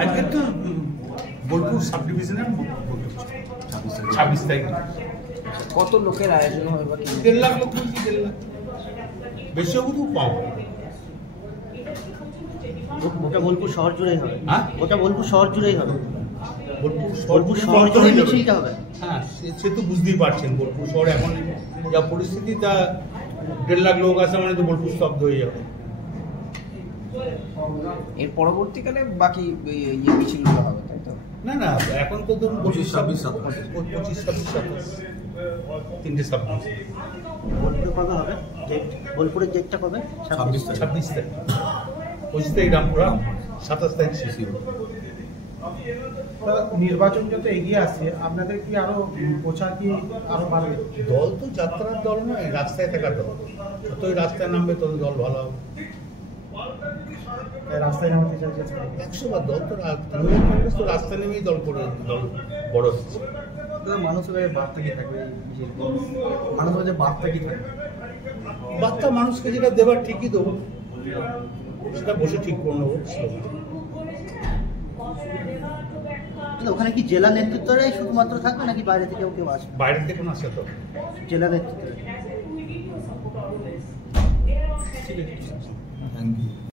আজকে তো বোলপুর সাব ডিভিশনের 26 তারিখ। কত লোকের আয়োজন হবে? 1.5 লাখ লোক বলছি, 1.5 লাখ, বেশি হবে তো কম। ওটা বোলপুর শহর জুড়েই হবে? হ্যাঁ, ওটা বোলপুর শহর জুড়েই হবে। বোলপুর শহর জুড়েই মিছিলটা হবে। হ্যাঁ, সে তো বুঝতেই পারছেন বোলপুর শহর এখন যা পরিস্থিতি, তা 1.5 লাখ লোক আসে মানে তো বোলপুর স্তব্ধ হয়ে যাবে। এর পরবর্তীকালে বাকি মিছিলগুলো হবে, তাই তো? না না, এখন তো ধরুন 25, 26, 27 তিনটে সাবজেক্ট। বোলপুরে কবে হবে? বোলপুরের ডেটটা কবে? 26 তারিখ। 25 তারিখ রামপুরা, 27 তারিখ শিশির। নির্বাচন যত এগিয়ে আসছে, আপনাদের কি আরো প্রচার কি আরো বাড়বে? দল তো যাত্রার দল নয়, রাস্তায় থাকার দল। যতই রাস্তায় নামবে তত দল ভালো হবে। রাস্তায় নামতে চাইছে 100 বার দল তো তৃণমূল কংগ্রেস তো রাস্তায় নেমেই দল করে, দল বড় হচ্ছে। মানুষের বার্তা কি থাকবে? মানুষের বার্তা কি থাকবে? বার্তা মানুষকে যেটা দেবার ঠিকই দেবো, সেটা বসে ঠিক করে নেবো। ওখানে কি জেলা নেতৃত্বরাই শুধুমাত্র থাকবে নাকি বাইরে থেকেও কেউ আসবে? বাইরে থেকে কোনো আসে তো জেলা নেতৃত্ব। ঠিক আছে, থ্যাংক ইউ।